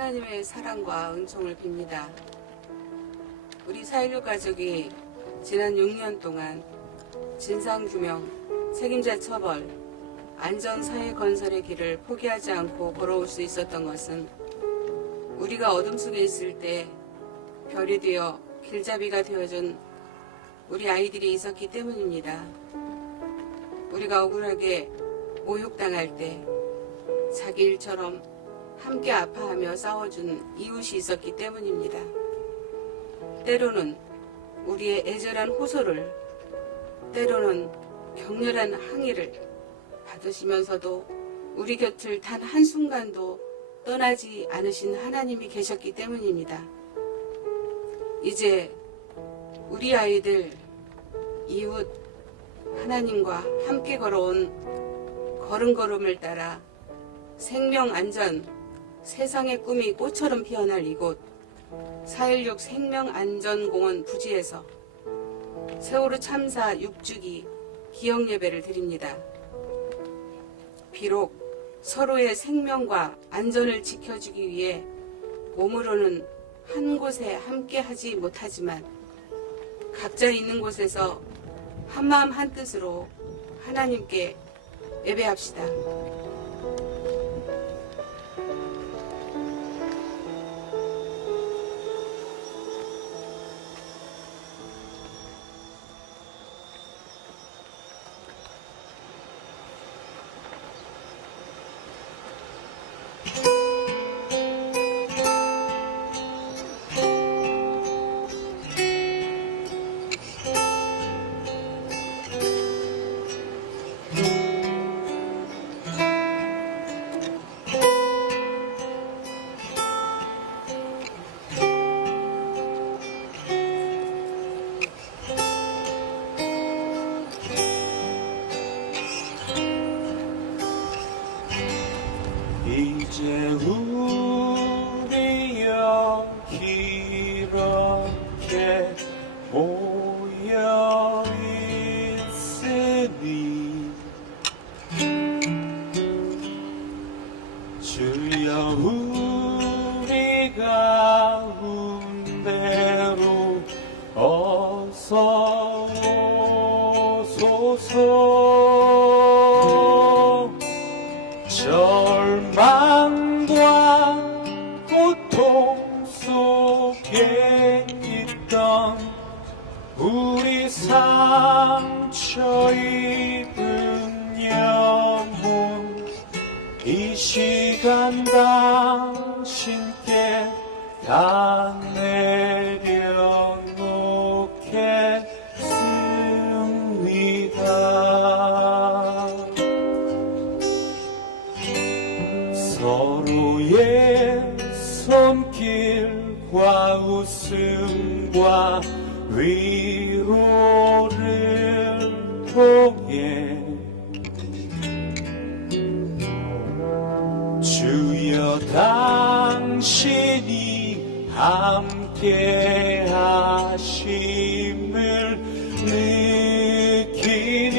하나님의 사랑과 은총을 빕니다. 우리 4.16 가족이 지난 6년 동안 진상규명, 책임자 처벌, 안전사회 건설의 길을 포기하지 않고 걸어올 수 있었던 것은 우리가 어둠 속에 있을 때 별이 되어 길잡이가 되어준 우리 아이들이 있었기 때문입니다. 우리가 억울하게 모욕당할 때 자기 일처럼 함께 아파하며 싸워준 이웃이 있었기 때문입니다. 때로는 우리의 애절한 호소를, 때로는 격렬한 항의를 받으시면서도 우리 곁을 단 한순간도 떠나지 않으신 하나님이 계셨기 때문입니다. 이제 우리 아이들, 이웃, 하나님과 함께 걸어온 걸음걸음을 따라 생명 안전, 세상의 꿈이 꽃처럼 피어날 이곳 4.16 생명안전공원 부지에서 세월호 참사 6주기 기억예배를 드립니다. 비록 서로의 생명과 안전을 지켜주기 위해 몸으로는 한 곳에 함께 하지 못하지만 각자 있는 곳에서 한마음 한뜻으로 하나님께 예배합시다. 이제 우리 여기 이렇게 모여 있으니 주여 우리 가운데로 어서 오소서. 절망과 고통 속에 있던 우리 상처 입은 영혼, 이 시간 당신께 다 내려놓겠습니다. 서로의 손길과 웃음과 위로를 통해 주여 당신이 함께 하심을 느끼니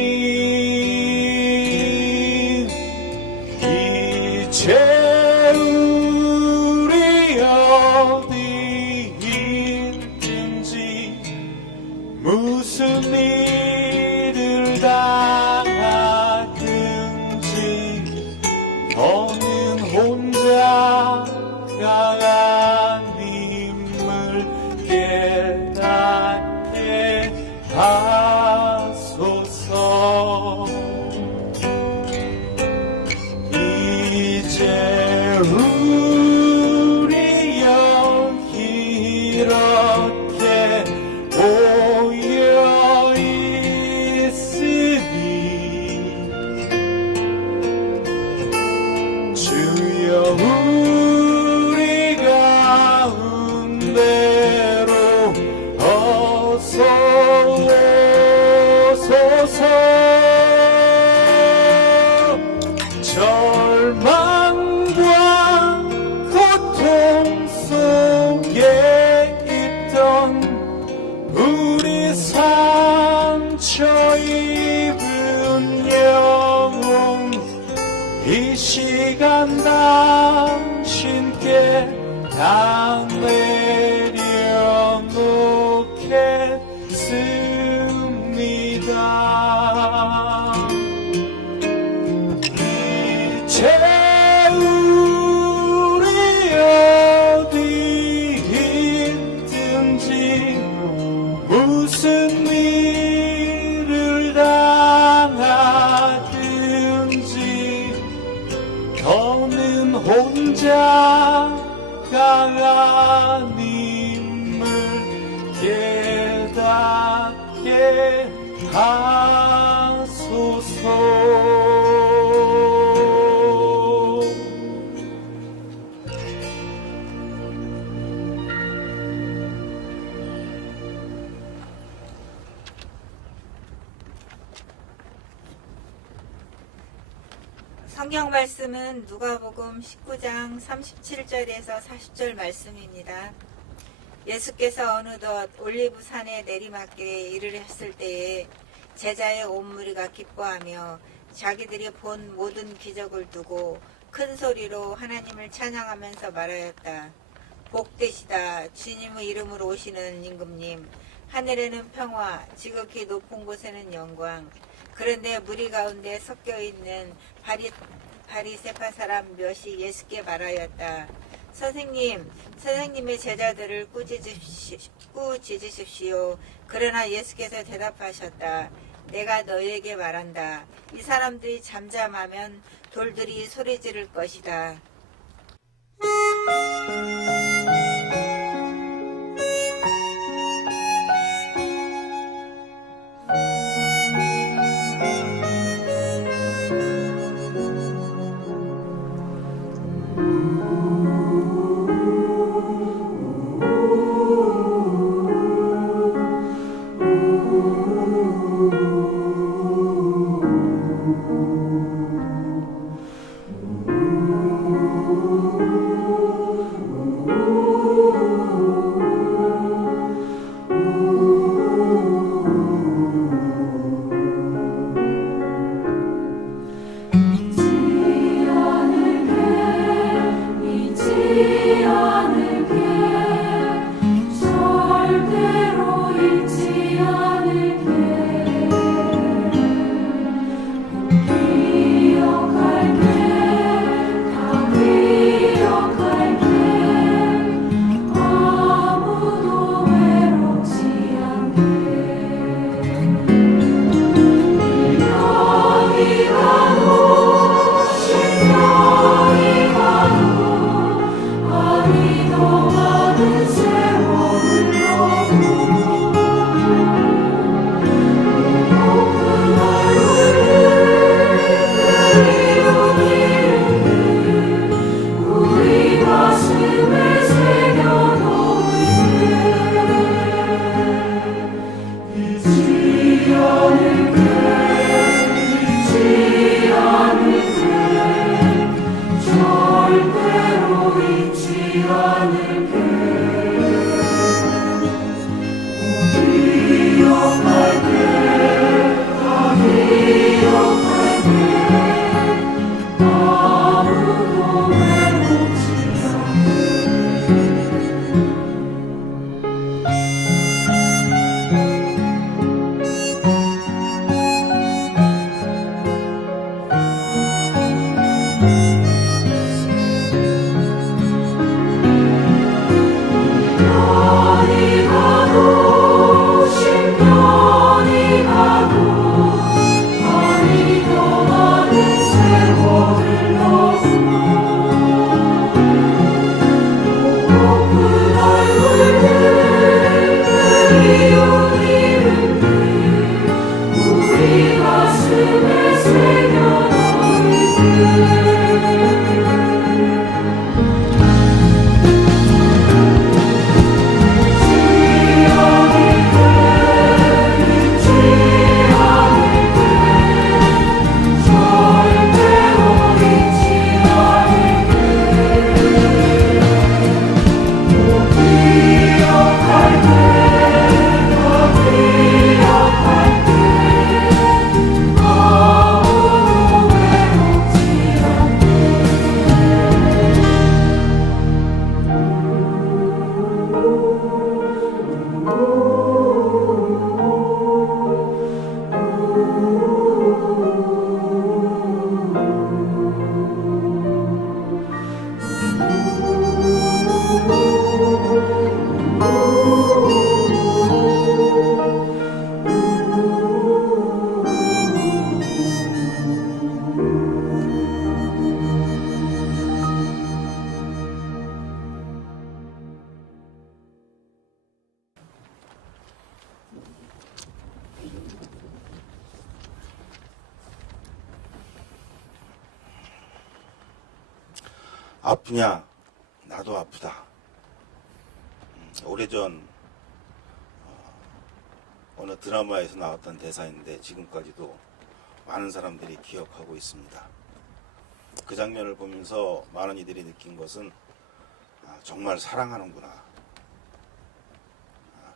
이제 우리 어디 있든지 무슨 일을 당하든지 더는 혼자가 아님을 깨닫게 하소서. 이제 우리 여기 이렇게 모여 있으니 주여 우리 가운데로 어서 오소서. 절망과 고통 속에 있던 우리 상처 입은 영혼, 이 시간 당신께 다 내려놓겠습니다. 이제 우리 어디 있든지 무슨 일을 당하든지 더는 혼자가 아님을 깨닫게 하소서. 성경 말씀은 누가복음 19장 37절에서 40절 말씀입니다. 예수께서 어느덧 올리브산의 내리막길에 이르렀을 때에 제자의 온 무리가 기뻐하며 자기들이 본 모든 기적을 두고 큰 소리로 하나님을 찬양하면서 말하였다. 복되시다 주님의 이름으로 오시는 임금님, 하늘에는 평화, 지극히 높은 곳에는 영광. 그런데 무리 가운데 섞여 있는 바리새파 사람 몇이 예수께 말하였다. 선생님의 제자들을 꾸짖으십시오. 그러나 예수께서 대답하셨다. 내가 너희에게 말한다. 이 사람들이 잠잠하면 돌들이 소리 지를 것이다. 아프냐? 나도 아프다. 오래전 어느 드라마에서 나왔던 대사인데 지금까지도 많은 사람들이 기억하고 있습니다. 그 장면을 보면서 많은 이들이 느낀 것은 정말 사랑하는구나,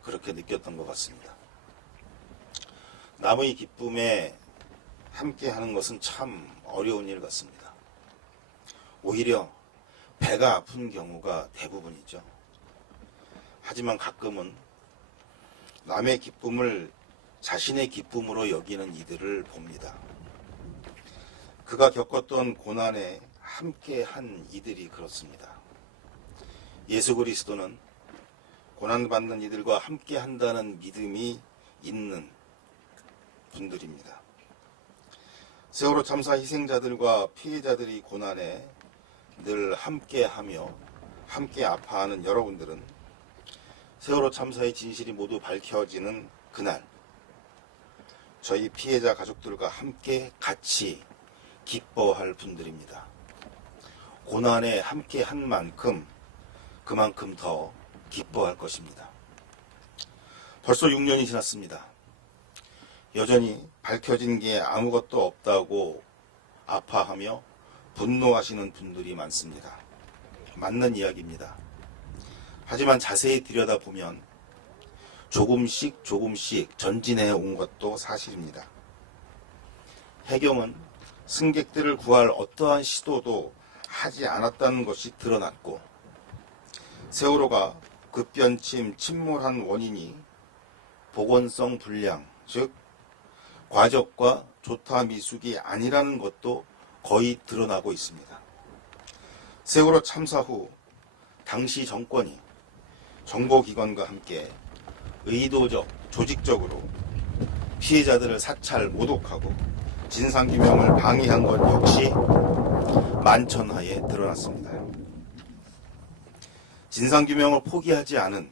그렇게 느꼈던 것 같습니다. 남의 기쁨에 함께 하는 것은 참 어려운 일 같습니다. 오히려 배가 아픈 경우가 대부분이죠. 하지만 가끔은 남의 기쁨을 자신의 기쁨으로 여기는 이들을 봅니다. 그가 겪었던 고난에 함께 한 이들이 그렇습니다. 예수 그리스도는 고난받는 이들과 함께 한다는 믿음이 있는 분들입니다. 세월호 참사 희생자들과 피해자들이 고난에 늘 함께하며 함께 아파하는 여러분들은 세월호 참사의 진실이 모두 밝혀지는 그날 저희 피해자 가족들과 함께 같이 기뻐할 분들입니다. 고난에 함께 한 만큼 그만큼 더 기뻐할 것입니다. 벌써 6년이 지났습니다. 여전히 밝혀진 게 아무것도 없다고 아파하며 분노하시는 분들이 많습니다. 맞는 이야기입니다. 하지만 자세히 들여다보면 조금씩 전진해 온 것도 사실입니다. 해경은 승객들을 구할 어떠한 시도도 하지 않았다는 것이 드러났고, 세월호가 급변침 침몰한 원인이 보건성 불량, 즉 과적과 조타 미숙이 아니라는 것도 거의 드러나고 있습니다. 세월호 참사 후 당시 정권이 정보기관과 함께 의도적, 조직적으로 피해자들을 사찰, 모독하고 진상규명을 방해한 것 역시 만천하에 드러났습니다. 진상규명을 포기하지 않은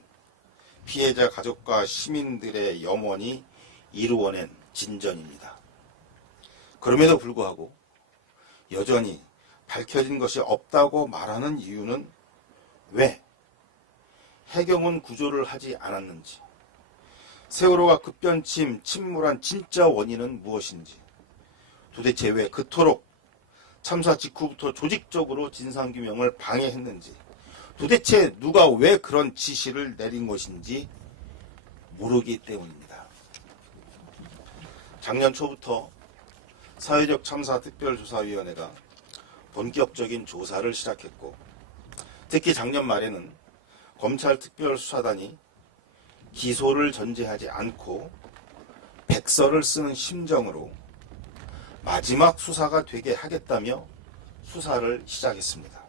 피해자 가족과 시민들의 염원이 이루어낸 진전입니다. 그럼에도 불구하고 여전히 밝혀진 것이 없다고 말하는 이유는 왜? 해경은 구조를 하지 않았는지, 세월호가 급변침, 침몰한 진짜 원인은 무엇인지, 도대체 왜 그토록 참사 직후부터 조직적으로 진상규명을 방해했는지, 도대체 누가 왜 그런 지시를 내린 것인지 모르기 때문입니다. 작년 초부터 사회적 참사 특별조사위원회가 본격적인 조사를 시작했고, 특히 작년 말에는 검찰 특별수사단이 기소를 전제하지 않고 백서를 쓰는 심정으로 마지막 수사가 되게 하겠다며 수사를 시작했습니다.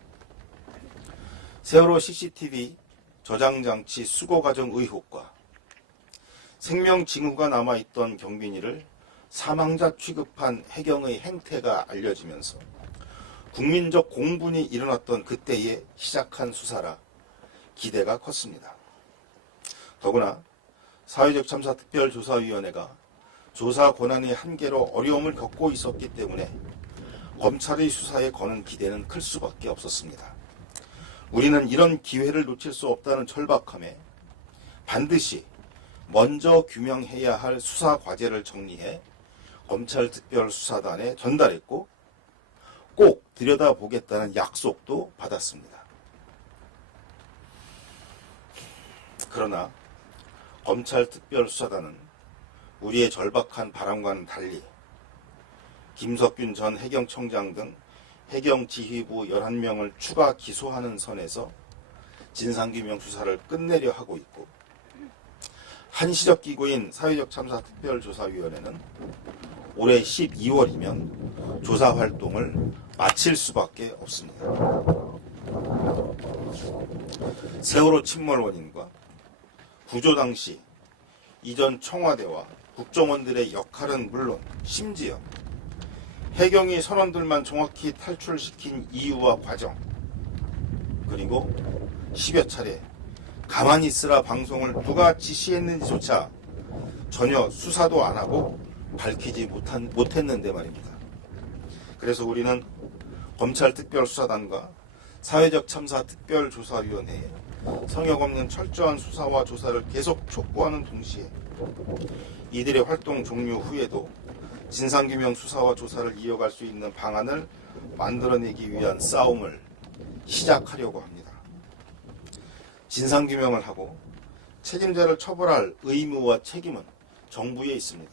세월호 CCTV 저장장치 수거 과정 의혹과 생명 징후가 남아있던 경비니를 사망자 취급한 해경의 행태가 알려지면서 국민적 공분이 일어났던 그때에 시작한 수사라 기대가 컸습니다. 더구나 사회적 참사 특별조사위원회가 조사 권한의 한계로 어려움을 겪고 있었기 때문에 검찰의 수사에 거는 기대는 클 수밖에 없었습니다. 우리는 이런 기회를 놓칠 수 없다는 절박함에 반드시 먼저 규명해야 할 수사 과제를 정리해 검찰 특별수사단에 전달했고, 꼭 들여다보겠다는 약속도 받았습니다. 그러나 검찰 특별수사단은 우리의 절박한 바람과는 달리 김석균 전 해경청장 등 해경지휘부 11명을 추가 기소하는 선에서 진상규명 수사를 끝내려 하고 있고, 한시적 기구인 사회적 참사 특별조사위원회는 올해 12월이면 조사 활동을 마칠 수밖에 없습니다. 세월호 침몰 원인과 구조 당시 이전 청와대와 국정원들의 역할은 물론 심지어 해경이 선원들만 정확히 탈출시킨 이유와 과정, 그리고 10여 차례 가만히 있으라 방송을 누가 지시했는지조차 전혀 수사도 안 하고 밝히지 못했는데 말입니다. 그래서 우리는 검찰 특별수사단과 사회적 참사 특별조사위원회에 성역 없는 철저한 수사와 조사를 계속 촉구하는 동시에 이들의 활동 종료 후에도 진상규명 수사와 조사를 이어갈 수 있는 방안을 만들어내기 위한 싸움을 시작하려고 합니다. 진상규명을 하고 책임자를 처벌할 의무와 책임은 정부에 있습니다.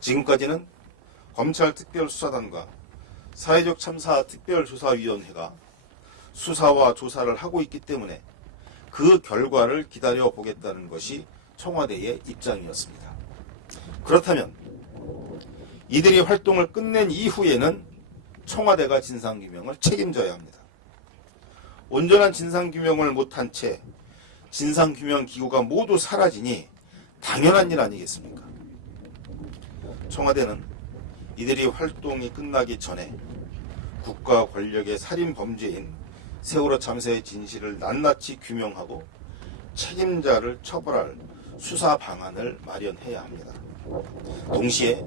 지금까지는 검찰특별수사단과 사회적 참사 특별조사위원회가 수사와 조사를 하고 있기 때문에 그 결과를 기다려보겠다는 것이 청와대의 입장이었습니다. 그렇다면 이들이 활동을 끝낸 이후에는 청와대가 진상규명을 책임져야 합니다. 온전한 진상규명을 못한 채 진상규명기구가 모두 사라지니 당연한 일 아니겠습니까? 청와대는 이들이 활동이 끝나기 전에 국가 권력의 살인 범죄인 세월호 참사의 진실을 낱낱이 규명하고 책임자를 처벌할 수사 방안을 마련해야 합니다. 동시에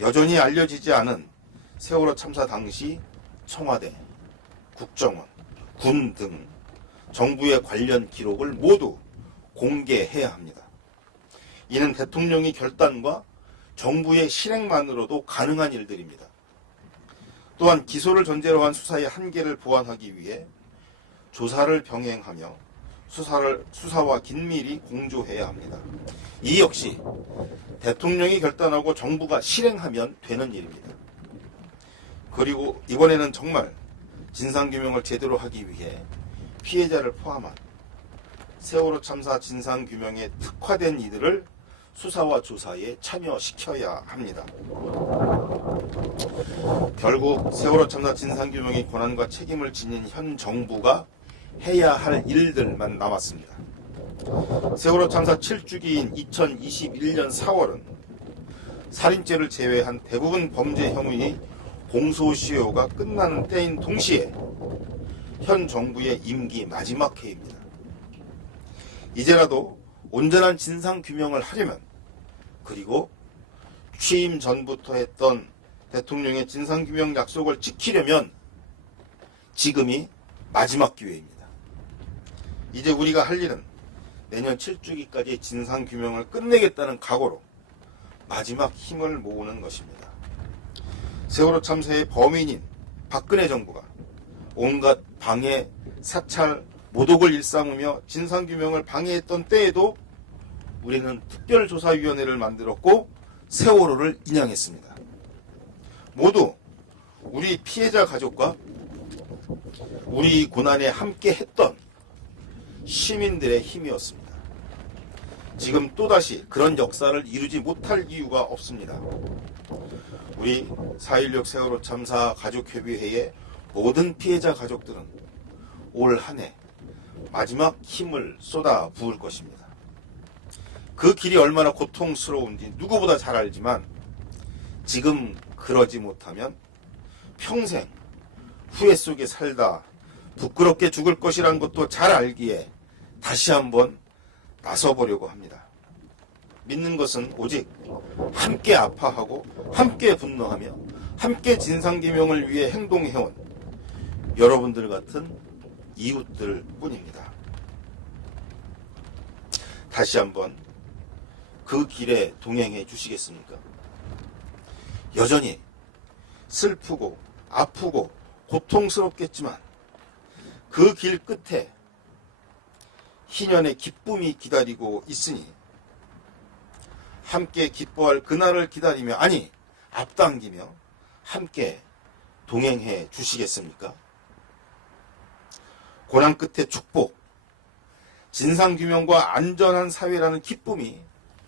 여전히 알려지지 않은 세월호 참사 당시 청와대, 국정원, 군 등 정부의 관련 기록을 모두 공개해야 합니다. 이는 대통령의 결단과 정부의 실행만으로도 가능한 일들입니다. 또한 기소를 전제로 한 수사의 한계를 보완하기 위해 조사를 병행하며 수사와 긴밀히 공조해야 합니다. 이 역시 대통령이 결단하고 정부가 실행하면 되는 일입니다. 그리고 이번에는 정말 진상규명을 제대로 하기 위해 피해자를 포함한 세월호 참사 진상규명에 특화된 이들을 수사와 조사에 참여시켜야 합니다. 결국 세월호 참사 진상규명의 권한과 책임을 지닌 현 정부가 해야 할 일들만 남았습니다. 세월호 참사 7주기인 2021년 4월은 살인죄를 제외한 대부분 범죄 혐의 공소시효가 끝나는 때인 동시에 현 정부의 임기 마지막 해입니다. 이제라도 온전한 진상규명을 하려면, 그리고 취임 전부터 했던 대통령의 진상규명 약속을 지키려면 지금이 마지막 기회입니다. 이제 우리가 할 일은 내년 7주기까지 진상규명을 끝내겠다는 각오로 마지막 힘을 모으는 것입니다. 세월호 참사의 범인인 박근혜 정부가 온갖 방해, 사찰, 모독을 일삼으며 진상규명을 방해했던 때에도 우리는 특별조사위원회를 만들었고 세월호를 인양했습니다. 모두 우리 피해자 가족과 우리 고난에 함께 했던 시민들의 힘이었습니다. 지금 또다시 그런 역사를 이루지 못할 이유가 없습니다. 우리 4.16 세월호 참사 가족협의회의 모든 피해자 가족들은 올 한 해 마지막 힘을 쏟아 부을 것입니다. 그 길이 얼마나 고통스러운지 누구보다 잘 알지만 지금 그러지 못하면 평생 후회 속에 살다 부끄럽게 죽을 것이란 것도 잘 알기에 다시 한번 나서보려고 합니다. 믿는 것은 오직 함께 아파하고 함께 분노하며 함께 진상규명을 위해 행동해온 여러분들 같은 이웃들 뿐입니다. 다시 한번 그 길에 동행해 주시겠습니까? 여전히 슬프고 아프고 고통스럽겠지만 그 길 끝에 희년의 기쁨이 기다리고 있으니 함께 기뻐할 그날을 기다리며, 아니 앞당기며 함께 동행해 주시겠습니까? 고난 끝에 축복, 진상규명과 안전한 사회라는 기쁨이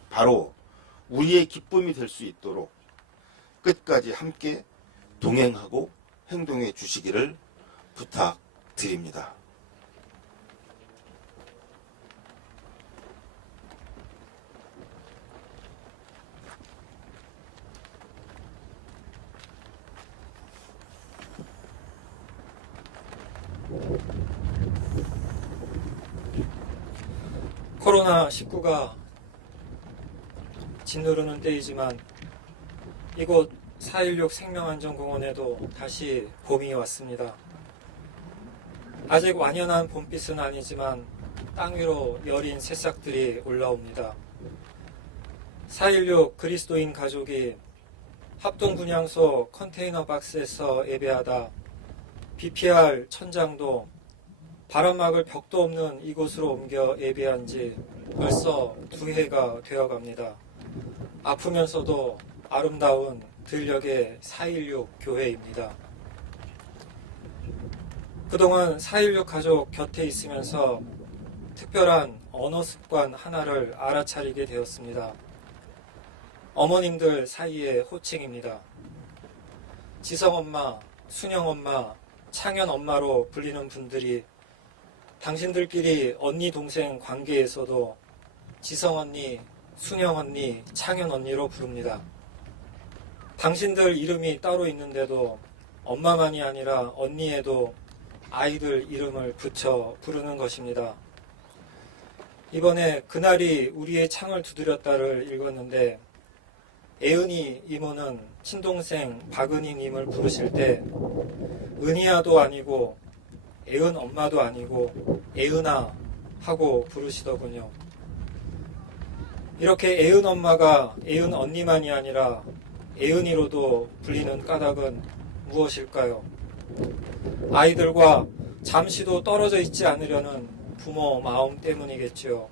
바로 우리의 기쁨이 될 수 있도록 끝까지 함께 동행하고 행동해 주시기를 부탁드립니다. 코로나19가 짓누르는 때이지만 이곳 4.16 생명안전공원에도 다시 봄이 왔습니다. 아직 완연한 봄빛은 아니지만 땅 위로 여린 새싹들이 올라옵니다. 4.16 그리스도인 가족이 합동분향소 컨테이너 박스에서 예배하다 BPR 천장도 바람막을 벽도 없는 이곳으로 옮겨 예배한 지 벌써 2해가 되어갑니다. 아프면서도 아름다운 들녘의 4.16 교회입니다. 그동안 4.16 가족 곁에 있으면서 특별한 언어 습관 하나를 알아차리게 되었습니다. 어머님들 사이의 호칭입니다. 지성엄마, 순영엄마, 창현엄마로 불리는 분들이 당신들끼리 언니 동생 관계에서도 지성언니, 순영언니, 창현언니로 부릅니다. 당신들 이름이 따로 있는데도 엄마만이 아니라 언니에도 아이들 이름을 붙여 부르는 것입니다. 이번에 그날이 우리의 창을 두드렸다를 읽었는데 애은이 이모는 친동생 박은희님을 부르실 때 은희야도 아니고 애은 엄마도 아니고 애은아 하고 부르시더군요. 이렇게 애은 엄마가 애은 언니만이 아니라 애은이로도 불리는 까닭은 무엇일까요? 아이들과 잠시도 떨어져 있지 않으려는 부모 마음 때문이겠지요.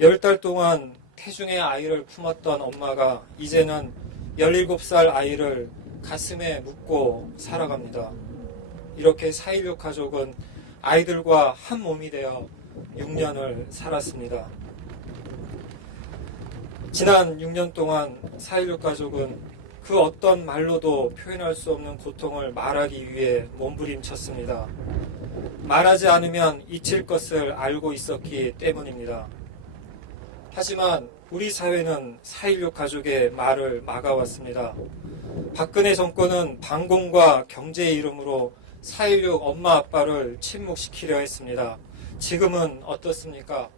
10달 동안 태중의 아이를 품었던 엄마가 이제는 17살 아이를 가슴에 묻고 살아갑니다. 이렇게 4.16 가족은 아이들과 한 몸이 되어 6년을 살았습니다. 지난 6년 동안 4.16 가족은 그 어떤 말로도 표현할 수 없는 고통을 말하기 위해 몸부림쳤습니다. 말하지 않으면 잊힐 것을 알고 있었기 때문입니다. 하지만 우리 사회는 4.16 가족의 말을 막아왔습니다. 박근혜 정권은 방공과 경제의 이름으로 4.16 엄마 아빠를 침묵시키려 했습니다. 지금은 어떻습니까?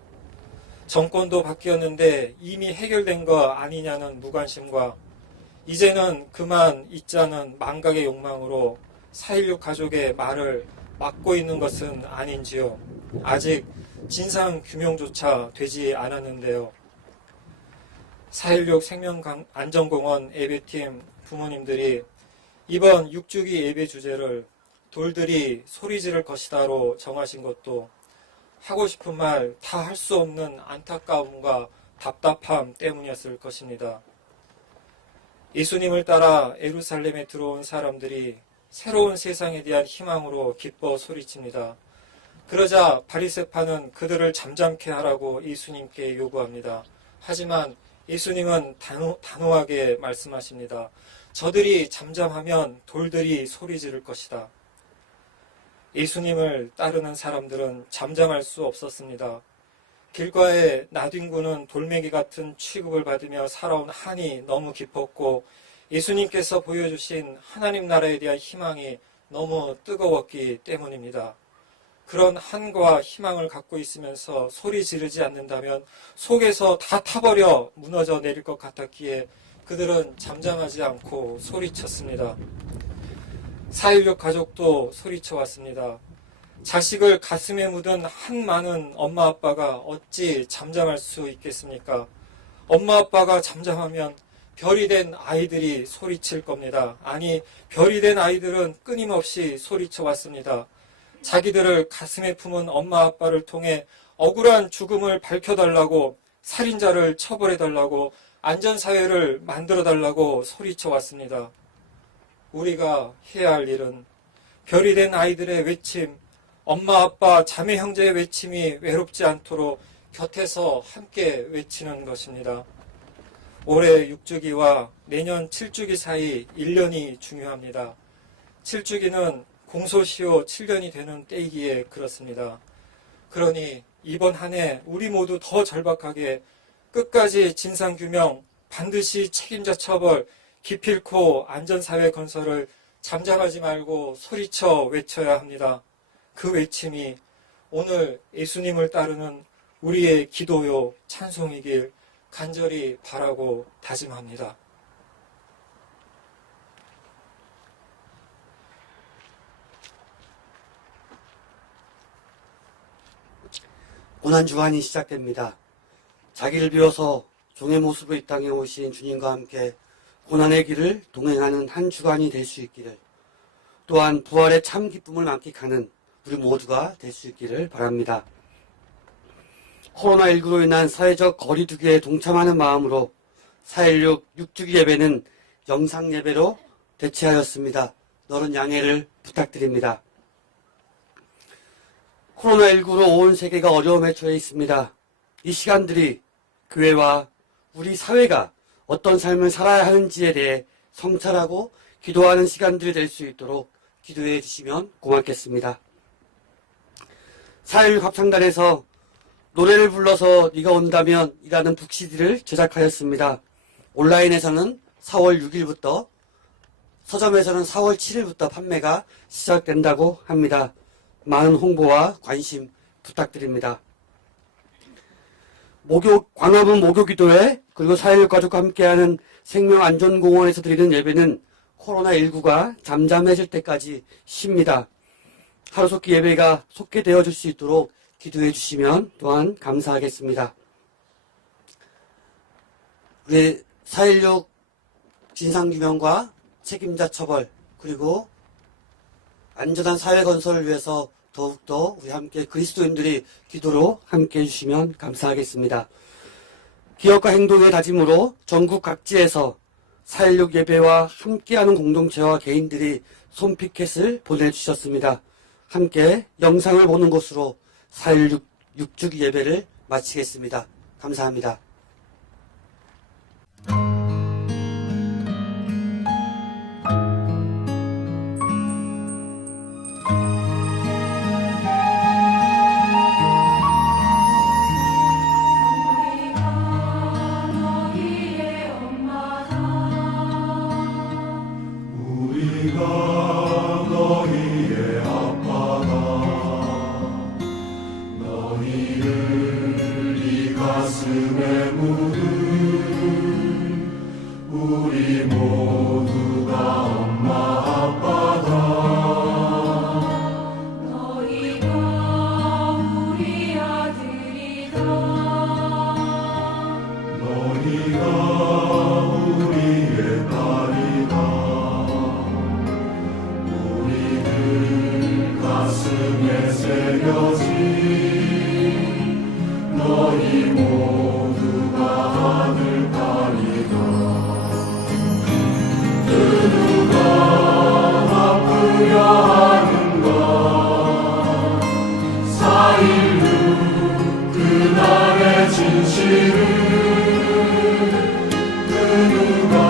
정권도 바뀌었는데 이미 해결된 거 아니냐는 무관심과 이제는 그만 잊자는 망각의 욕망으로 4.16 가족의 말을 막고 있는 것은 아닌지요. 아직 진상규명조차 되지 않았는데요. 4.16 생명안전공원 예배팀 부모님들이 이번 6주기 예배 주제를 돌들이 소리 지를 것이다로 정하신 것도 하고 싶은 말 다 할 수 없는 안타까움과 답답함 때문이었을 것입니다. 예수님을 따라 예루살렘에 들어온 사람들이 새로운 세상에 대한 희망으로 기뻐 소리칩니다. 그러자 바리새파는 그들을 잠잠케 하라고 예수님께 요구합니다. 하지만 예수님은 단호하게 말씀하십니다. 저들이 잠잠하면 돌들이 소리 지를 것이다. 예수님을 따르는 사람들은 잠잠할 수 없었습니다. 길가에 나뒹구는 돌멩이 같은 취급을 받으며 살아온 한이 너무 깊었고 예수님께서 보여주신 하나님 나라에 대한 희망이 너무 뜨거웠기 때문입니다. 그런 한과 희망을 갖고 있으면서 소리 지르지 않는다면 속에서 다 타버려 무너져 내릴 것 같았기에 그들은 잠잠하지 않고 소리쳤습니다. 4.16 가족도 소리쳐왔습니다. 자식을 가슴에 묻은 한 많은 엄마 아빠가 어찌 잠잠할 수 있겠습니까? 엄마 아빠가 잠잠하면 별이 된 아이들이 소리칠 겁니다. 아니, 별이 된 아이들은 끊임없이 소리쳐왔습니다. 자기들을 가슴에 품은 엄마 아빠를 통해 억울한 죽음을 밝혀달라고, 살인자를 처벌해달라고, 안전사회를 만들어달라고 소리쳐왔습니다. 우리가 해야 할 일은 별이 된 아이들의 외침, 엄마 아빠 자매 형제의 외침이 외롭지 않도록 곁에서 함께 외치는 것입니다. 올해 6주기와 내년 7주기 사이 1년이 중요합니다. 7주기는 공소시효 7년이 되는 때이기에 그렇습니다. 그러니 이번 한 해 우리 모두 더 절박하게 끝까지 진상규명, 반드시 책임자 처벌, 기필코 안전사회 건설을 잠잠하지 말고 소리쳐 외쳐야 합니다. 그 외침이 오늘 예수님을 따르는 우리의 기도요 찬송이길 간절히 바라고 다짐합니다. 고난주간이 시작됩니다. 자기를 비워서 종의 모습으로 이 땅에 오신 주님과 함께 고난의 길을 동행하는 한 주간이 될 수 있기를, 또한 부활의 참 기쁨을 만끽하는 우리 모두가 될 수 있기를 바랍니다. 코로나19로 인한 사회적 거리두기에 동참하는 마음으로 4.16 6주기 예배는 영상 예배로 대체하였습니다. 너른 양해를 부탁드립니다. 코로나19로 온 세계가 어려움에 처해 있습니다. 이 시간들이 교회와 우리 사회가 어떤 삶을 살아야 하는지에 대해 성찰하고 기도하는 시간들이 될 수 있도록 기도해 주시면 고맙겠습니다. 4.16 합창단에서 노래를 불러서 네가 온다면 이라는 북CD를 제작하였습니다. 온라인에서는 4월 6일부터, 서점에서는 4월 7일부터 판매가 시작된다고 합니다. 많은 홍보와 관심 부탁드립니다. 광화문 목요기도회 그리고 4.16 가족과 함께하는 생명안전공원에서 드리는 예배는 코로나19가 잠잠해질 때까지 쉽니다. 하루속기 예배가 속게 되어줄 수 있도록 기도해 주시면 또한 감사하겠습니다. 우리 4.16 진상규명과 책임자 처벌 그리고 안전한 사회 건설을 위해서 더욱더 우리 함께 그리스도인들이 기도로 함께 해주시면 감사하겠습니다. 기업과 행동의 다짐으로 전국 각지에서 4.16 예배와 함께하는 공동체와 개인들이 손피켓을 보내주셨습니다. 함께 영상을 보는 것으로 4.16 6주기 예배를 마치겠습니다. 감사합니다. 그날의 진실을 그 누가